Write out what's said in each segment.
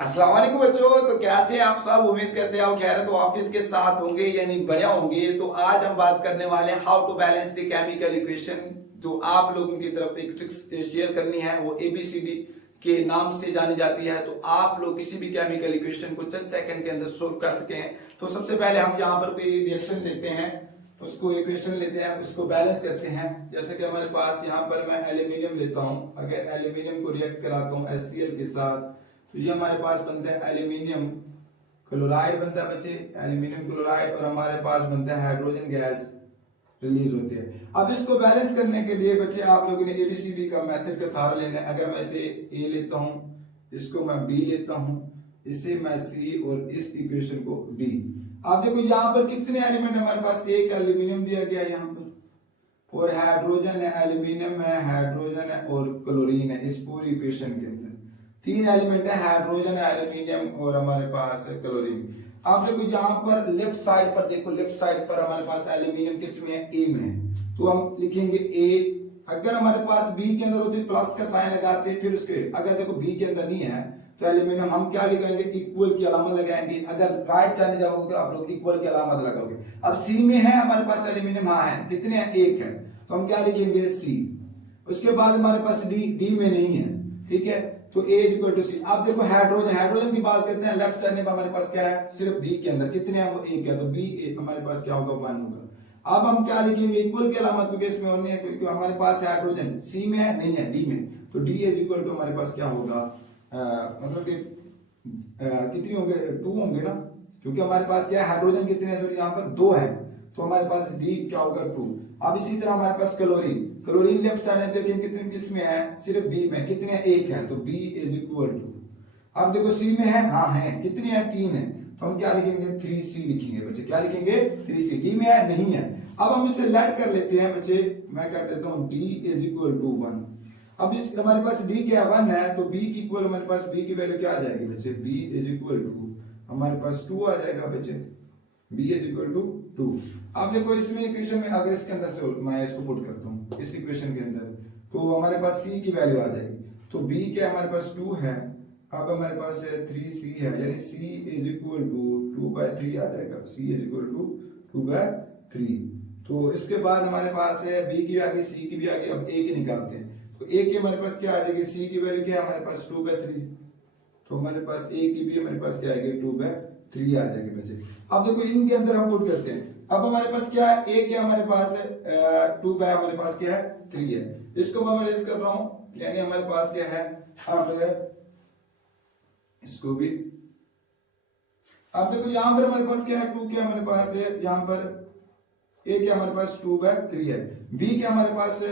अस्सलाम वालेकुम बच्चों। तो कैसे आप सब, उम्मीद करते हैं आप खैरियत तो आफियत के साथ होंगे यानी बढ़िया होंगे। तो आज हम बात करने वाले हैं how to balance the chemical equation. जो आप लोगों की तरफ एक ट्रिक्स शेयर करनी है वो एबीसीडी के नाम से जानी जाती है। तो आप लोग किसी भी केमिकल इक्वेशन को चंद सेकंड के अंदर सोल्व कर सकें। तो सबसे पहले हम यहाँ पर कोई रिएक्शन लेते हैं, उसको इक्वेशन लेते हैं, उसको बैलेंस करते हैं। जैसे कि हमारे पास यहाँ पर मैं एल्यूमिनियम लेता हूँ, अगर एल्यूमिनियम को रिएक्ट कराता हूँ HCl के साथ तो ये हमारे पास बनता है एल्यूमिनियम क्लोराइड बनता है बच्चे, एल्यूमिनियम क्लोराइड, और हमारे पास बनता है हाइड्रोजन गैस रिलीज होती है। अब इसको बैलेंस करने के लिए बच्चे आप लोगों ने एबीसीडी का मेथड का सहारा लेना है। अगर मैं इसे ए लेता हूं, इसको मैं बी लेता हूं, इसे मैं सी और इस इक्वेशन को डी। आप देखो यहाँ पर कितने एलिमेंट हमारे पास, एक एल्यूमिनियम दिया गया यहाँ पर, और हाइड्रोजन है, एल्यूमिनियम है, हाइड्रोजन है और क्लोरीन है। इस पूरी इक्वेशन के अंदर तीन एलिमेंट है, हाइड्रोजन, एल्यूमिनियम और हमारे पास है क्लोरीन। आप देखो यहाँ पर लेफ्ट साइड पर देखो, लेफ्ट साइड पर हमारे पास एल्यूमिनियम किस में है, ए में है। तो हम लिखेंगे ए। अगर हमारे पास बी के अंदर होती प्लस का साइन लगाते, फिर उसके अगर देखो बी के अंदर नहीं है तो एल्यूमिनियम हम क्या लिखेंगे, इक्वल की अलामत लगाएंगे। अगर राइट जाने जाओगे तो आप लोग इक्वल की अलामत लगाओगे। अब सी में है हमारे पास एल्यूमिनियम, हाँ है, कितने हैं, एक है, तो हम क्या लिखेंगे सी। उसके बाद हमारे पास डी, डी में नहीं है, ठीक है, तो A इक्वल टू सी। आप देखो हाइड्रोजन, हाइड्रोजन की बात करते हैं, लेफ्ट साइड में हमारे पास क्या है, सिर्फ B के अंदर कितने हैं, वो एक है, तो B हमारे पास क्या होगा, 1 होगा। अब हम क्या लिखेंगे, इक्वल की अलामत, क्योंकि इसमें और नहीं है, क्योंकि हमारे पास हाइड्रोजन C में है, नहीं है, D में, तो D इक्वल टू हमारे पास क्या होगा, मतलब कि कितनी होंगे, 2 होंगे ना, क्योंकि हमारे पास क्या है, हाइड्रोजन कितने हैं, सॉरी यहाँ पर 2 है, तो हमारे पास D क्या होगा, 2। अब इसी तरह हमारे पास क्लोरीन, क्लोरीन लेफ्ट साइड देखें कितने किसमें है, सिर्फ बी में, कितने हैं, एक है, तो बी इज इक्वल टू, अब देखो सी में है, हाँ है, कितने हैं, 3 है, तो हम क्या लिखेंगे, 3C लिखेंगे बच्चे, क्या लिखेंगे, 3C। डी में है, नहीं है। अब हम इसे लेट कर लेते हैं बच्चे, मैं कर देता हूँ D इज इक्वल टू 1। अब इस हमारे पास D क्या 1 है, तो B की इक्वल हमारे पास B की वैल्यू क्या आ जाएगी बच्चे, B इज इक्वल टू हमारे पास 2 आ जाएगा बच्चे, B इज इक्वल टू 2। अब देखो इसमें इक्वेशन में अगर इसके अंदर से मैं इसको पुट करता हूँ इस इक्वेशन के अंदर, तो हमारे पास C की वैल्यू आ जाएगी, तो B के हमारे पास 2 है, अब हमारे पास 3C है, यानी C इज इक्वल टू 2/3 आ जाएगा, C इज इक्वल टू 2/3। तो इसके बाद हमारे पास है B की भी आ गई, C की भी आ गई। अब A की निकालते हैं, तो A की हमारे पास क्या आ जाएगी, C की वैल्यू क्या है हमारे पास 2/3, तो हमारे पास A की भी हमारे पास क्या आएगी, 2/3 आ जाएगी बच्चे। अब देखो इनके अंदर हम पुट करते हैं, अब हमारे पास क्या है, A क्या हमारे पास है 2 हमारे पास क्या है 3 है, इसको मैं रेस कर रहा हूं, यानी हमारे पास क्या है, अब इसको भी, अब देखो यहां पर हमारे पास क्या है, 2 क्या हमारे पास है, यहां पर A क्या हमारे पास 2/3 है, B क्या हमारे पास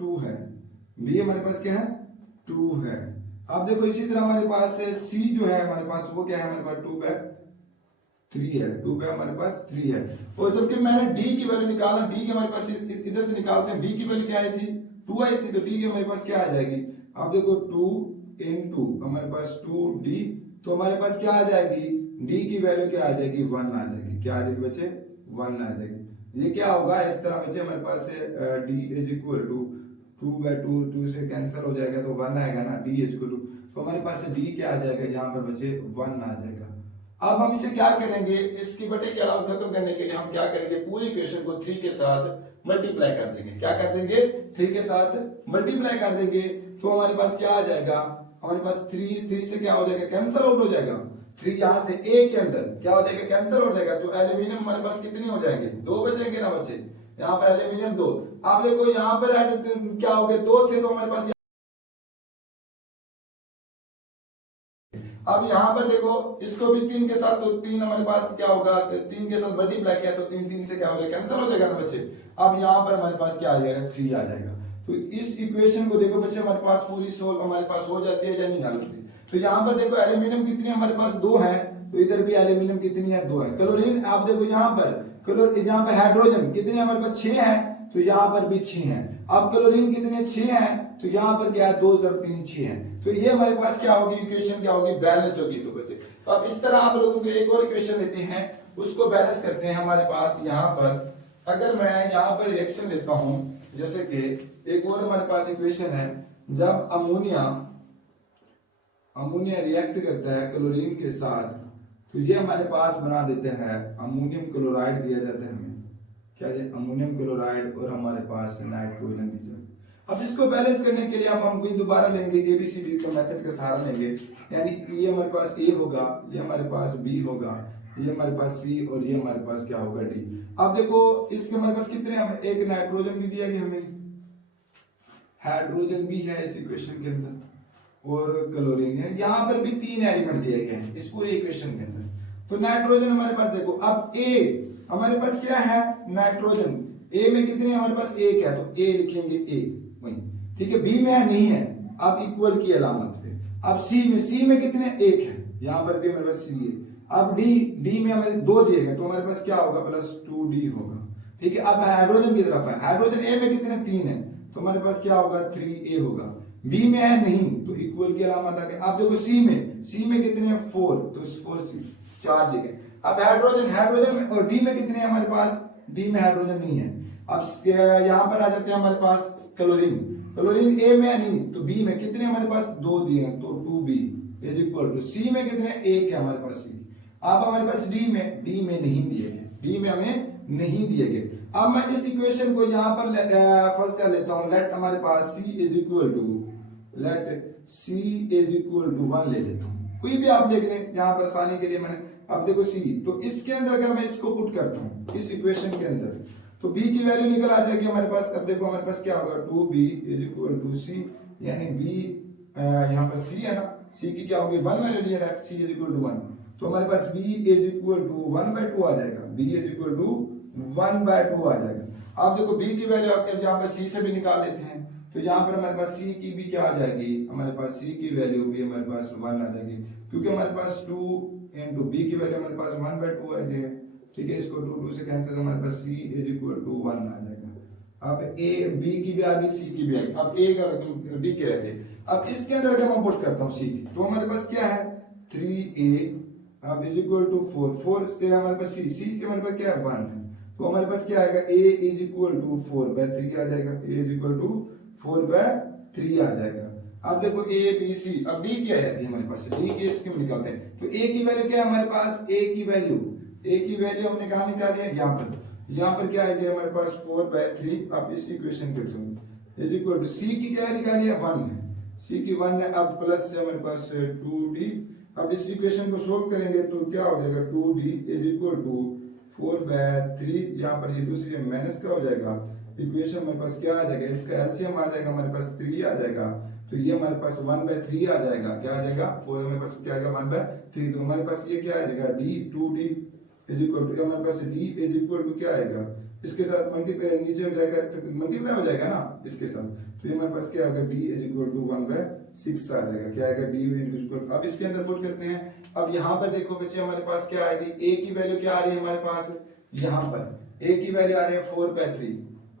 2 है, B हमारे पास क्या है 2 है। अब देखो इसी तरह हमारे पास C जो है हमारे पास वो क्या है, हमारे पास 2/3 है, 2 हमारे पास 3 है। और जबकि मैंने D की वैल्यू निकाला, D की हमारे पास इधर से निकालते हैं, B की वैल्यू क्या आई थी, 2 आई थी, तो D की हमारे पास क्या आ जाएगी, अब देखो 2 into हमारे पास 2D, तो हमारे पास क्या आ जाएगी, D की वैल्यू क्या आ जाएगी, 1 आ जाएगी, क्या आ जाएगी बच्चे, 1 आ जाएगी। ये क्या होगा, इस तरह बच्चे हमारे पास D इज इक्वल टू 2/2, 2 से कैंसिल हो जाएगा तो 1 आएगा ना, D इज इक्वल टू, तो हमारे पास D क्या आ जाएगा, यहाँ पर बच्चे 1 आ जाएगा। अब हम इसे क्या करेंगे, इसकी बटे की अलामत खत्म करने के लिए हम क्या करेंगे, पूरी इक्वेशन को 3 के साथ मल्टीप्लाई कर देंगे। क्या कर देंगे, 3 के साथ मल्टीप्लाई कर देंगे, तो हमारे पास क्या आ जाएगा, हमारे पास 3 से क्या हो जाएगा, कैंसिल आउट हो जाएगा, 3 यहाँ से A के अंदर क्या हो जाएगा, कैंसिल हो जाएगा, तो एल्यूमिनियम हमारे पास कितनी हो जाएंगे, 2 बचेंगे ना बच्चे, यहाँ पर एल्यूमिनियम 2। आप देखो यहाँ पर क्या हो गए, 2 थे, तो हमारे पास अब यहाँ पर देखो इसको भी 3 के साथ, तो 3 हमारे पास क्या होगा, 3 के साथ मल्टीप्लाई किया तो 3 से क्या हो जाएगा, कैंसिल हो जाएगा ना बच्चे। अब यहाँ पर हमारे पास क्या आ जाएगा, 3 आ जाएगा। तो इस इक्वेशन को देखो बच्चे, हमारे पास पूरी सोल्व हमारे पास हो जाती है या नहीं होती। तो यहाँ पर देखो एल्यूमिनियम कितनी हमारे पास 2 है, तो इधर भी एल्यूमिनियम कितनी है, 2 है। क्लोरीन आप देखो यहाँ पर यहाँ पर हाइड्रोजन कितने हमारे पास 6 है, तो यहाँ पर भी 6 है। अब क्लोरीन कितने 6 है, तो यहाँ पर क्या है, 2 + 3 6 है, तो ये हमारे पास क्या होगी, इक्वेशन क्या होगी, बैलेंस होगी। तो बच्चे तो अब इस तरह आप लोगों को एक और इक्वेशन लेते हैं, उसको बैलेंस करते हैं। हमारे पास यहाँ पर अगर मैं यहाँ पर रिएक्शन लेता हूं, जैसे कि एक और हमारे पास इक्वेशन है, जब अमोनिया रिएक्ट करता है क्लोरीन के साथ, तो ये हमारे पास बना देते हैं अमोनियम क्लोराइड दिया जाता है हमें, क्या ये अमोनियम क्लोराइड, और हमारे पास नाइट्रोजन दिया जाता है। अब इसको बैलेंस करने के लिए हम कोई दोबारा लेंगे ABCD का मेथड का सहारा लेंगे, यानी ये हमारे पास A होगा, ये हमारे पास B होगा, ये हमारे पास C और ये हमारे पास क्या होगा D। अब देखो इसके हमारे पास कितने, हमें एक नाइट्रोजन भी दिया गया, हमें हाइड्रोजन भी है इस इक्वेशन के अंदर, और क्लोरीन है, यहाँ पर भी 3 एलिमेंट दिए गए हैं इस पूरी इक्वेशन के अंदर। तो नाइट्रोजन हमारे पास देखो, अब A हमारे पास क्या है, नाइट्रोजन A में कितने हमारे पास 1 है, तो A लिखेंगे 1 वही, ठीक है। B में है नहीं है, अब इक्वल की अलामत पे। अब C में कितने 1 है, यहाँ पर भी हमारे पास C है। अब D में हमारे 2 दिए गए, तो हमारे पास क्या होगा, +2D होगा, ठीक है। अब हाइड्रोजन की तरफ है, हाइड्रोजन A में कितने 3 है, तो हमारे पास क्या होगा 3A होगा। B में है नहीं, तो इक्वल की अलामत आ गई। अब देखो C में कितने हैं 4, तो 4C 4 दिए गए। अब हाइड्रोजन में और D में कितने हैं हमारे पास, D में हाइड्रोजन नहीं है। अब यहाँ पर आ जाते हैं हमारे पास क्लोरीन A में है नहीं, तो B में कितने हमारे पास 2 दिए हैं, तो 2B is equal to C में कितने 1 है हमारे पास C। अब हमारे पास D में नहीं दिए गए, D में हमें नहीं दिए गए। अब मैं इस इक्वेशन को यहाँ पर फर्स्ट कर लेता हूँ, लेट हमारे पास C इज इक्वल टू 1 ले लेता हूँ, कोई भी आप देख लें यहाँ पर आसानी के लिए मैंने। अब देखो C, तो इसके अंदर अगर मैं इसको पुट करता हूँ इस इक्वेशन के अंदर, तो B की वैल्यू निकल आ जाएगी हमारे पास। अब देखो हमारे पास क्या होगा, 2B is equal to C, यानी B यहाँ पर C है ना, C की क्या होगी 1 वैल्यू लिया है, C इज इक्वल टू 1, तो हमारे पास B इज इक्वल टू 1/2 आ जाएगा, B इज इक्वल टू 1/2 आ जाएगा। अब देखो B की वैल्यू आप यहाँ पर C से भी निकाल लेते हैं, तो यहाँ पर हमारे पास C की भी क्या आ जाएगी, हमारे पास C की वैल्यू भी हमारे पास 1 आ जाएगी, क्योंकि हमारे पास 2 इंटू B की वैल्यू हमारे पास 1/2 आ जाएगी, ठीक है। इसको 2 से कैंसिल, तो हमारे पास C इज इक्वल टू 1 आ जाएगा। अब B की भी आ गई, C की भी आ गई, अब A का B के रहते। अब इसके अंदर अगर मैं पुट करता हूँ C की, तो हमारे पास क्या है 3A अब इज इक्वल टू 4 से हमारे पास C से हमारे पास क्या है 1 है, तो हमारे पास क्या आएगा A इज इक्वल टू 4/3 आ जाएगा, A इज इक्वल टू 4/3 आ जाएगा। अब देखो A B C, अब D क्या रहती है हमारे पास, D की इसकी हम निकालते हैं, तो A की वैल्यू क्या है हमारे पास, A की वैल्यू हमने कहा निकाली है, यहाँ पर क्या है हमारे पास 4/3। अब इस इक्वेशन के through is equal to C की क्या निकाली है 1 है, C की 1 है। अब प्लस से हमारे पास 2D, अब इस इक्वेशन को सोल्व करेंगे तो क्या हो जाएगा 2D इज इक्वल टू 4/3, यहाँ पर ये दूसरी माइनस का हो जाएगा, इक्वेशन हमारे पास क्या आ जाएगा, इसका एलसीएम आ जाएगा हमारे पास 3 आ जाएगा, तो ये हमारे पास 1/3 आ जाएगा, क्या आ जाएगा, और हमारे पास क्या आएगा 1/3, तो हमारे पास ये क्या आ जाएगा D2D इज इक्वल टू, हमारे पास D इज इक्वल टू क्या आएगा, इसके साथ मल्टीप्लाई नीचे हो जाएगा, मल्टीप्लाई हो जाएगा ना इसके साथ, तो ये हमारे पास क्या आएगा D इज इक्वल टू 1/6 आ जाएगा, क्या आएगा D इज इक्वल। अब इसके अंदर पुट करते हैं। अब यहाँ पर देखो बच्चे हमारे पास क्या आएगी, A की वैल्यू क्या आ रही है हमारे पास, यहाँ पर A की वैल्यू आ रही है 4/3,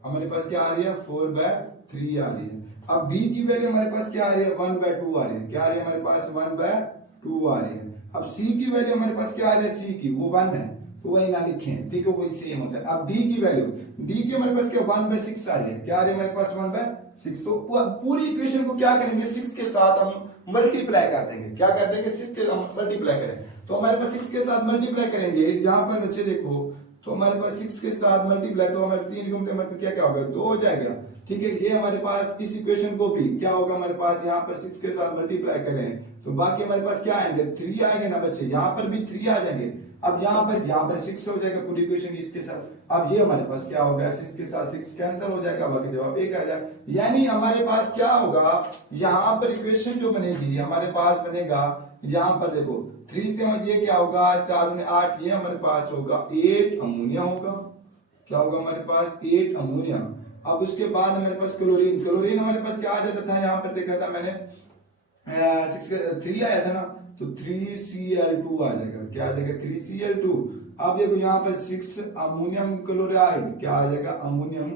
हमारे पास क्या आ रही है 4/3 आ रही है। अब B की वैल्यू हमारे पास क्या आ रही है 1/2 आ रही है, क्या आ रही है हमारे पास 1/2 आ रही है। अब C की वैल्यू हमारे पास क्या आ रही है, C की वो 1 है, तो वही ना लिखें, ठीक है, वही सेम होता है। अब D की वैल्यू, D की हमारे पास क्या 1/6 आ रही है, क्या आ रही है हमारे पास 1/6, तो पूरी इक्वेशन को क्या करेंगे 6 के साथ हम मल्टीप्लाई कर देंगे, क्या कर देंगे 6 के साथ मल्टीप्लाई करें, तो हमारे पास 6 के साथ मल्टीप्लाई करेंगे, यहाँ पर बच्चे देखो, तो हमारे पास 6 के साथ मल्टीप्लाई, तो हमारे 3 घूमते मतलब क्या होगा 2 हो जाएगा, ठीक है। ये हमारे पास इस इक्वेशन को भी क्या होगा हमारे पास, यहाँ पर 6 के साथ मल्टीप्लाई करें तो बाकी हमारे पास क्या आएंगे 3 आएंगे ना बच्चे, यहाँ पर भी 3 आ जाएंगे। अब यहाँ पर 6 हो जाएगा पूरी इक्वेशन इसके साथ। अब ये हमारे पास क्या होगा 6 के साथ 6 कैंसिल हो जाएगा, बाकी जवाब 1 आ जाएगा। यानी हमारे पास क्या होगा, यहाँ पर इक्वेशन जो बनेगी हमारे पास बनेगा, यहाँ पर देखो 3 से ये क्या होगा 4 में 8, ये हमारे पास होगा 8 अमोनिया होगा, क्या होगा हमारे पास 8 अमोनिया। अब उसके बाद हमारे पास क्लोरीन हमारे पास क्या आ जाता था, यहाँ पर देखा था मैंने 3 आया था ना, तो 3Cl2 आ जाएगा, क्या आ जाएगा 3Cl2। अब देखो यहाँ पर 6 अमोनियम क्लोराइड, क्या आ जाएगा अमोनियम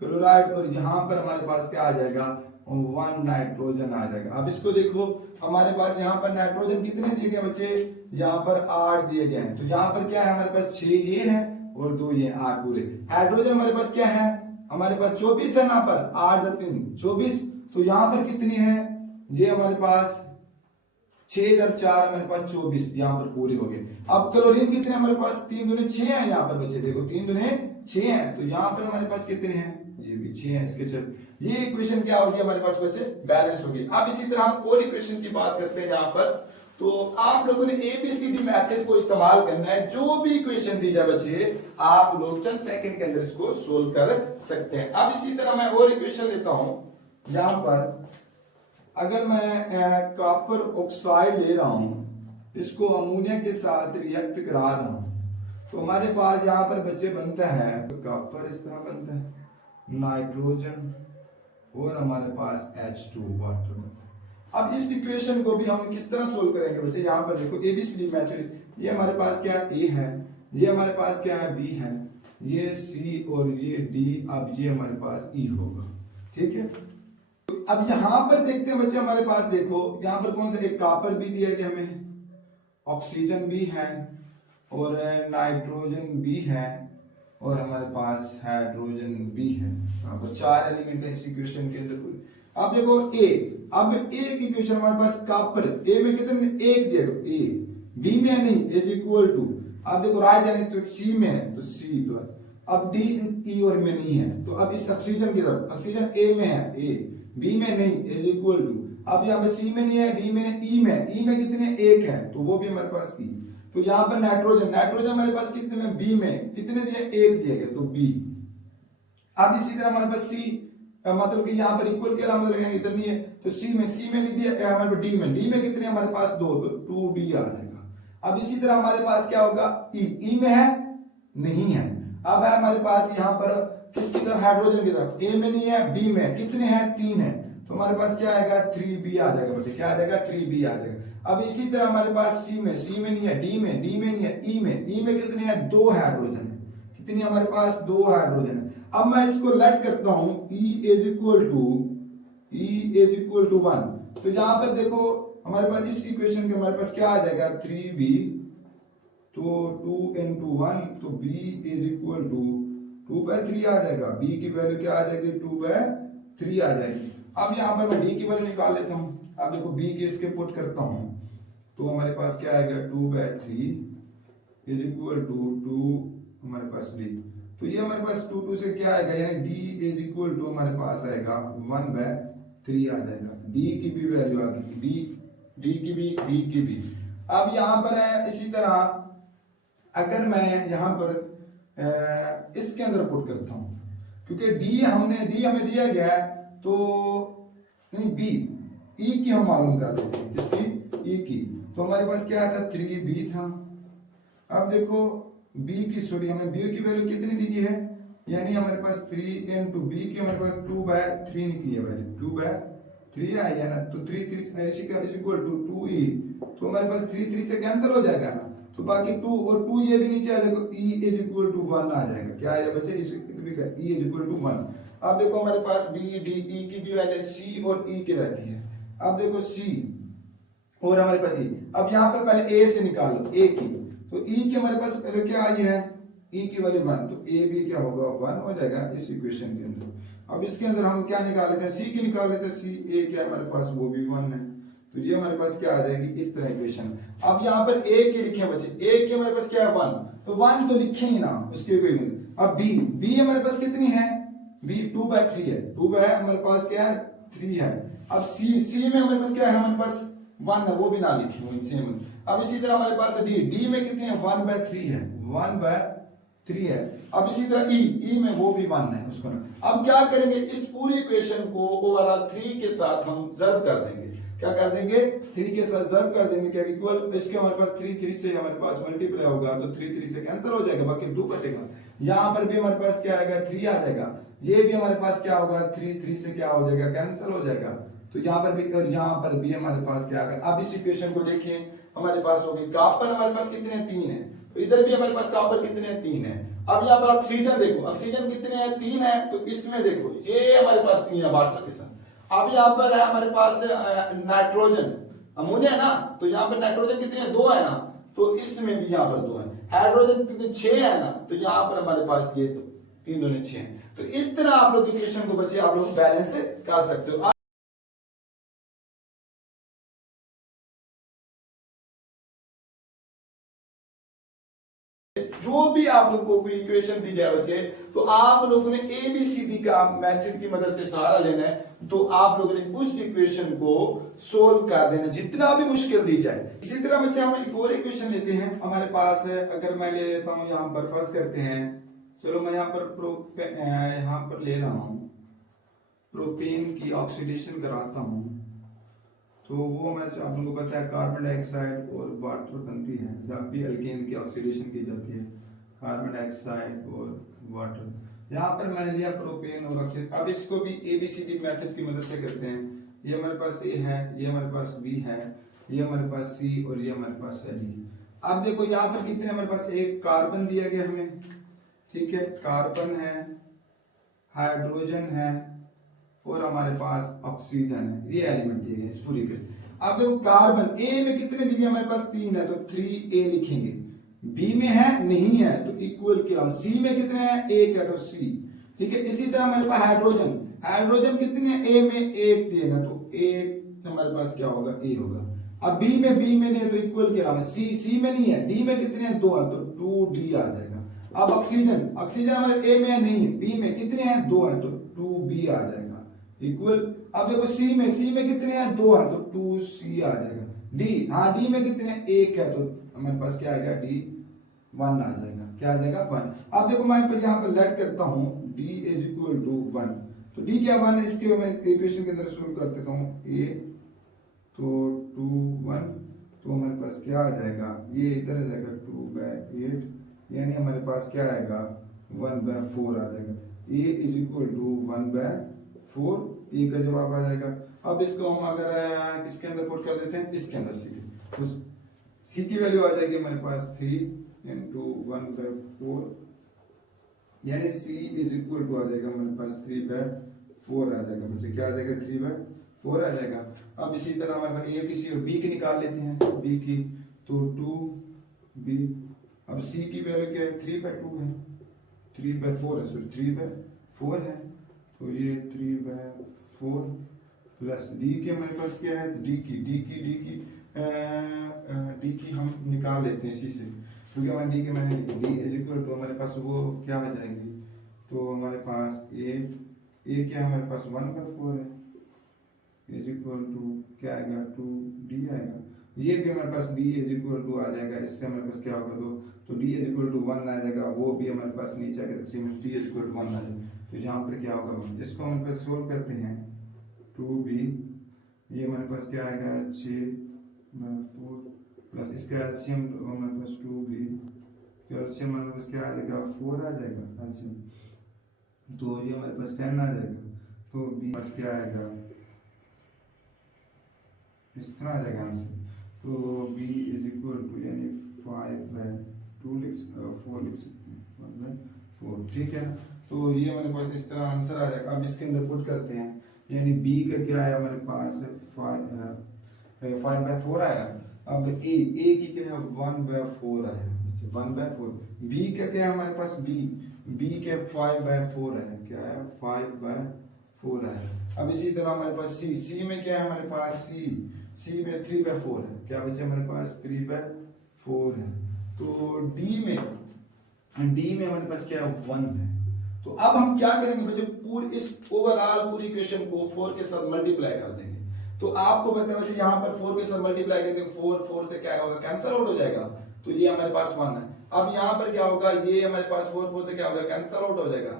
क्लोराइड, और यहाँ पर हमारे पास क्या आ जाएगा 1 नाइट्रोजन आ जाएगा। अब इसको देखो हमारे पास यहाँ पर नाइट्रोजन कितने दिए गए बच्चे, यहाँ पर 8 दिए गए हैं, तो यहाँ पर क्या है हमारे पास 6 ये है और 2 ये 8 पूरे। हाइड्रोजन हमारे पास क्या है, हमारे पास 24 है, यहाँ पर 8 3 24, तो यहाँ पर कितनी है, ये हमारे पास 6 जब 4 हमारे पास 24 यहाँ पर पूरे हो गए। अब क्लोरीन कितने हमारे पास 3 दूने 6 है यहाँ पर बचे, देखो 3 दूने 6 है, तो यहाँ पर हमारे पास कितने हैं, ये भी 6 है। इसके साथ ये इक्वेशन क्या होगी हमारे पास बचे, बैलेंस होगी। अब इसी तरह हम और इक्वेशन की बात करते हैं यहाँ पर। तो आप लोगों ने एबीसीडी मेथड को इस्तेमाल करना है, जो भी इक्वेशन दी जाए बच्चे आप लोग चंद सेकंड के अंदर इसको सोल्व कर सकते हैं। अब इसी तरह मैं और इक्वेशन लेता हूं, यहां पर अगर मैं कॉपर ऑक्साइड ले रहा हूं, इसको अमोनिया के साथ रिएक्ट करा रहा हूं, तो हमारे पास यहाँ पर बच्चे बनता है कॉपर इस तरह बनता है, नाइट्रोजन और हमारे पास H2 वाटर। अब इस इक्वेशन को भी हम किस तरह सोल्व करेंगे बच्चे, यहाँ पर देखो एबीसीडी मेथड, ये हमारे पास क्या है ए है, ये हमारे पास क्या है बी है, ये सी और ये डी, अब ये हमारे पास ई होगा, ठीक है। तो अब यहाँ पर देखते हैं बच्चे हमारे पास देखो यहाँ पर कौन सा, एक कॉपर भी दिया गया हमें, ऑक्सीजन भी है और नाइट्रोजन भी है और हमारे पास हाइड्रोजन भी है। यहाँ पर 4 एलिमेंट है इस इक्वेशन के अंदर। अब देखो ए, अब ए की इक्वेशन हमारे पास कॉपर, ए में कितने, एक दिया ए, बी में नहीं इज इक्वल टू, अब देखो राइट यानी तो सी में है तो सी प्लस, अब डी ई और में नहीं है, तो अब इस ऑक्सीजन की तरफ, ऑक्सीजन ए में है ए, बी में नहीं इज इक्वल टू, अब यहाँ पे सी में नहीं है, डी में नहीं, ई में, ई में कितने एक है तो वो भी हमारे पास ई। तो यहाँ पर नाइट्रोजन, नाइट्रोजन हमारे पास कितने में, बी में कितने दिए, एक दिए गए तो बी। अब इसी तरह हमारे पास सी, मतलब कि यहाँ पर इक्वल के अलावा लगाएंगे इधर नहीं है, तो सी में नहीं दिया हमारे पास, डी में, डी में कितने हमारे पास 2, तो 2d आ जाएगा। अब इसी तरह हमारे पास क्या होगा, ई, ई में है नहीं है, अब है हमारे पास यहाँ पर किसकी तरफ, हाइड्रोजन की तरफ, ए में नहीं है, बी में कितने हैं 3 है, तो हमारे पास क्या आएगा 3b आ जाएगा बच्चे, क्या आ जाएगा 3b आ जाएगा। अब इसी तरह हमारे पास सी में नहीं है, डी में नहीं है, ई में कितने हैं 2 हाइड्रोजन है, कितनी हमारे पास 2 हाइड्रोजन है। अब मैं इसको लेट करता हूं E इज इक्वल टू 1, तो यहां पर देखो हमारे पास इस इक्वेशन के हमारे पास क्या आ जाएगा 3b, तो 2 into 1, तो b इज इक्वल टू 2/3 आ जाएगा, b की वैल्यू क्या आ जाएगी 2/3 आ जाएगी। अब यहाँ पर मैं d की वैल्यू निकाल लेता हूँ, अब देखो b के इसके पुट करता हूँ, तो हमारे पास क्या आएगा 2/3 इज इक्वल टू 2 हमारे पास d, तो ये हमारे पास 2 से क्या आएगा, यानी d इज इक्वल टू हमारे पास आएगा 1/3 आ जाएगा। d की भी वैल्यू आ गई, d की भी। अब यहाँ पर है इसी तरह अगर मैं यहाँ पर इसके अंदर पुट करता हूँ, क्योंकि d हमें दिया गया है, तो नहीं b, e की हम मालूम कर लेते हैं, किसकी, e की, तो हमारे पास क्या था 3b था। अब देखो b की, सॉरी हमें b की वैल्यू कितनी दी गई है, यानी हमारे पास 3 into b की हमारे पास 2/3 निकली है वैल्यू, 2/3 आई है ना, तो 3 इज इक्वल टू 2e, तो हमारे पास 3 से कैंसिल हो जाएगा ना, तो बाकी 2 और 2 ये भी नीचे आ जाएगा, e इज इक्वल टू 1 आ जाएगा, क्या आएगा बच्चे e इज इक्वल टू 1। अब देखो हमारे पास b d e की भी वैल्यू c और e की रहती है। अब देखो c और हमारे पास e, अब यहाँ पे पहले a से निकालो a की, तो e की हमारे पास वैल्यू क्या आई है, e की वैल्यू 1, तो a भी क्या होगा 1 हो जाएगा इस इक्वेशन के अंदर। अब इसके अंदर हम क्या निकाल लेते हैं, c की निकाल लेते हैं, c a क्या हमारे पास वो भी 1 है, तो ये हमारे पास क्या आ जाएगी इस तरह इक्वेशन। अब यहाँ पर a की लिखे बच्चे, a की हमारे पास क्या है 1, तो 1 तो लिखे ही ना, उसके कोई नहीं। अब b हमारे पास कितनी है, b 2/3 है, 2 हमारे पास क्या है 3 है। अब c में हमारे पास क्या है, हमारे पास 1 है, वो भी ना लिखे हुए सेम। अब इसी तरह हमारे पास d में कितने हैं 1/3 है, 1/3 है। अब इसी तरह e में वो भी 1 है उसको ना। अब क्या करेंगे, इस पूरी इक्वेशन को ओवरऑल 3 के साथ हम ज़र्ब कर देंगे, क्या कर देंगे 3 के साथ ज़र्ब कर देंगे, क्या इक्वल, इसके हमारे पास 3 से हमारे पास मल्टीप्लाई होगा, तो 3 से कैंसिल हो जाएगा, बाकी 2 बचेगा। यहाँ पर भी हमारे पास क्या आएगा 3 आ जाएगा, ये भी हमारे पास क्या होगा 3 से क्या हो जाएगा कैंसिल हो जाएगा, तो यहाँ पर भी और यहाँ पर भी हमारे पास क्या आएगा। अब इस इक्वेशन को देखिए हमारे पास होगी, कॉपर हमारे पास कितने हैं 3 है, तो इधर भी हमारे पास कॉपर कितने हैं 3 है। अब यहाँ पर ऑक्सीजन देखो, ऑक्सीजन कितने हैं 3 है, तो इसमें देखो ये हमारे पास 3 है वाटर के साथ। अब यहाँ पर है हमारे पास नाइट्रोजन, अमोनिया है ना, तो यहाँ पर नाइट्रोजन कितने हैं 2 है ना, तो इसमें भी यहाँ पर 2 है। हाइड्रोजन कितने 6 है ना, तो यहाँ पर हमारे पास ये 3 2 6 है। तो इस तरह आप लोग इक्वेशन को बच्चे आप लोग बैलेंस कर सकते हो। जो भी आप लोग को कोई इक्वेशन दी जाए बच्चे, तो आप लोगों ने ABCD का मेथड की मदद से सहारा लेना है, तो आप लोगों ने उस इक्वेशन को सोल्व कर देना जितना भी मुश्किल दी जाए। इसी तरह बच्चे हम एक और इक्वेशन लेते हैं हमारे पास है, अगर मैं ले लेता हूं यहाँ पर, फर्स्ट करते हैं, चलो मैं यहाँ पर ले रहा हूं प्रोपेन की ऑक्सीडेशन कराता हूं, तो वो मैं आप लोगों को पता है कार्बन डाइऑक्साइड और वाटर बनती है, जब भी अल्केन की ऑक्सीडेशन की जाती है, कार्बन डाइऑक्साइड और वाटर। यहाँ पर मैंने लिया प्रोपेन और ऑक्सीजन। अब इसको भी ABCD मेथड की मदद से करते हैं। ये हमारे पास A है, ये हमारे पास B है, ये हमारे पास C और ये हमारे पास है D। अब देखो यहाँ पर कितने हमारे पास, एक कार्बन दिया गया हमें, ठीक है, कार्बन है, हाइड्रोजन है और हमारे पास ऑक्सीजन है, ये एलिमेंट दिए गए इस पूरी के। अब देखो कार्बन A में कितने दिए हमारे पास 3 है, तो 3A लिखेंगे, B में है नहीं है तो इक्वल किया, C में कितने हैं 1 है तो C, ठीक है। इसी तरह हमारे पास हाइड्रोजन, हाइड्रोजन कितने हैं, A में 1 दिएगा तो 8 हमारे पास क्या होगा, A होगा। अब B में नहीं है तो इक्वल किया, C में नहीं है, D में कितने हैं 2 है तो 2D आ जाएगा। अब ऑक्सीजन हमारे A में है नहीं, B में कितने हैं 2 है तो 2B आ जाएगा इक्वल। अब देखो C में कितने हैं 2 है तो 2C आ जाएगा। D में कितने हैं 1 है तो हमारे पास क्या आएगा, D 1 आ जाएगा, क्या आ जाएगा 1। अब देखो मैं यहाँ पर लेट करता हूँ D इज इक्वल टू 1, तो D क्या 1 है, इसके मैं इक्वेशन के अंदर शुरू कर देता हूँ, A तो 2 1, तो हमारे पास क्या आ जाएगा, ये इधर आ जाएगा 2/8, यानी हमारे पास क्या आएगा 1/4 आ जाएगा। A इज इक्वल टू 1/4, ए का जवाब आ जाएगा। अब इसको हम अगर किसके अंदर पुट कर देते हैं, इसके अंदर तो C की वैल्यू आ जाएगी हमारे पास 3 into 1/4, यानी C इज इक्वल टू आ जाएगा हमारे पास 3/4 आ जाएगा बच्चे, क्या आ जाएगा 3/4 आ जाएगा। अब इसी तरह हमारे पास A की C और B की निकाल लेते हैं, B की तो 2B, अब C की वैल्यू क्या है 3/2 है, 3/4 है, सॉरी 3/4 है, तो ये 3/4 प्लस D की हमारे पास क्या है, D की हम निकाल लेते हैं इसी से, क्योंकि हमारे D के मैंने D इज इक्वल टू हमारे पास वो क्या आ जाएगी, तो हमारे पास A क्या हमारे पास 1/4 है, इज इक्वल टू क्या आएगा 2D आएगा। ये भी हमारे पास D इज इक्वल टू आ जाएगा, इससे हमारे पास क्या होगा तो D इज इक्वल टू 1 आ जाएगा, वो भी हमारे पास नीचे आएगा, D इज इक्वल टू 1 आ जाएगा, तो यहाँ पर क्या होगा, इसको हम पर सोल्व करते हैं 2B, ये हमारे पास क्या आएगा 6/4 प्लस इसका एलसीएम हमारे पास 2B, तो एलसीएम हमारे पास क्या आ जाएगा 4 आ जाएगा एलसीएम, तो ये हमारे पास 10 आ जाएगा, तो B पास क्या आएगा इस तरह आ जाएगा आंसर, तो B इज इक्वल टू यानी 5/2 4 लिख सकते हैं 1/4, ठीक है। तो ये हमारे पास इस तरह आंसर आ जाएगा। अब इसके अंदर पुट करते हैं, यानी B का क्या है हमारे पास 5/4 आया। अब A की क्या है 1/4 आया, 1/4। B का क्या है हमारे पास B के 5/4 है, क्या है 5/4 है। अब इसी तरह हमारे पास C में क्या है हमारे पास C में 3/4 है, क्या बचे हमारे पास 3/4 है। तो D में हमारे पास क्या है 1 है। तो अब हम क्या करेंगे बच्चे, पूरी इस ओवरऑल पूरी इक्वेशन को 4 के साथ मल्टीप्लाई कर देंगे। तो आपको पता है बच्चे यहाँ पर 4 के साथ मल्टीप्लाई करेंगे, 4 से क्या होगा कैंसिल आउट हो जाएगा, तो ये हमारे पास 1 है। अब यहाँ पर क्या होगा, ये हमारे पास 4 से क्या होगा कैंसिल आउट हो जाएगा,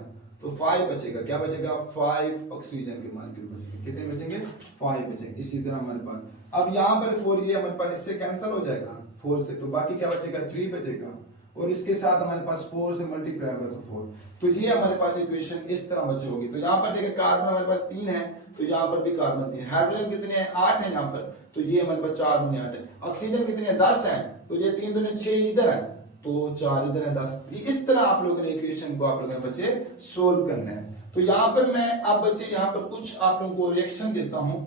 तो 5 बचेगा, क्या बचेगा 5 ऑक्सीजन के मॉलिक्यूल बचेंगे, कितने बचेंगे 5 बचेंगे। इसी तरह हमारे पास अब यहाँ पर 4 ये हमारे पास इससे कैंसिल हो जाएगा 4 से, तो बाकी क्या बचेगा 3 बचेगा, और इसके साथ हमारे पास 4 से मल्टीप्लाई होगा तो 4, तो ये हमारे पास इक्वेशन इस तरह बची होगी। तो यहाँ पर देखिए कार्बन हमारे पास 3 है, तो यहाँ पर भी कार्बन 3 है, हाइड्रोजन कितने हैं 8 है यहाँ पर, तो ये हमारे पास 4 दूनी 8 है। ऑक्सीजन कितने हैं 10 है, तो ये 3 दूनी 6 इधर है, तो 4 इधर है 10। इस तरह आप लोगों ने इक्वेशन को आप लोगों ने बच्चे सोल्व करना है। तो यहाँ पर मैं अब बच्चे यहाँ पर कुछ आप लोगों को रिएक्शन देता हूँ,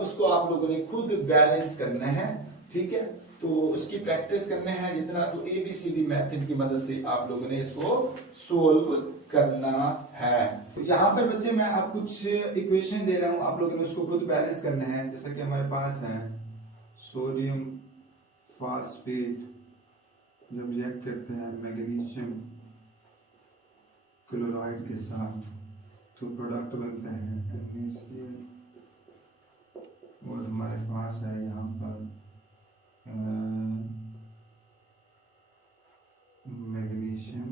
उसको आप लोगों ने खुद बैलेंस करना है, ठीक है। तो उसकी प्रैक्टिस करने हैं जितना, तो ABCD मेथड की मदद से आप लोगों ने इसको सोल्व करना है। तो यहाँ पर बच्चे मैं आप कुछ इक्वेशन दे रहा हूँ, आप लोगों ने उसको खुद बैलेंस करना है। जैसा कि हमारे पास है सोडियम फास्फेट जब रिएक्ट करते हैं मैग्नीशियम क्लोराइड के साथ तो प्रोडक्ट बनते हैं NaCl, और हमारे पास है यहाँ पर मैग्नीशियम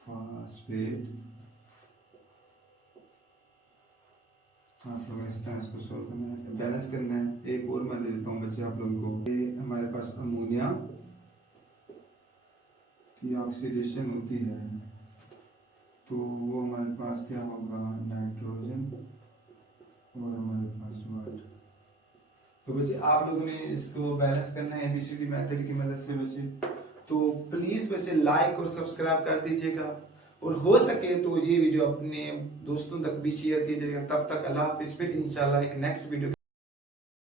फास्फेट। आप लोग इस तरह इसको सोल्व करना है, बैलेंस करना है। एक और मैं दे देता हूँ बच्चे आप लोगों को। ये हमारे पास अमोनिया की ऑक्सीडेशन होती है तो वो हमारे पास क्या होगा, नाइट्रोजन, और हमारे पास वाटर। तो बच्चे आप लोगों ने इसको बैलेंस करना है ABCD मेथड की मदद से बच्चे। तो प्लीज बच्चे लाइक और सब्सक्राइब कर दीजिएगा, और हो सके तो ये वीडियो अपने दोस्तों तक भी शेयर कीजिएगा। तब तक अल्लाह हाफिज़, फिर इंशाल्लाह एक नेक्स्ट वीडियो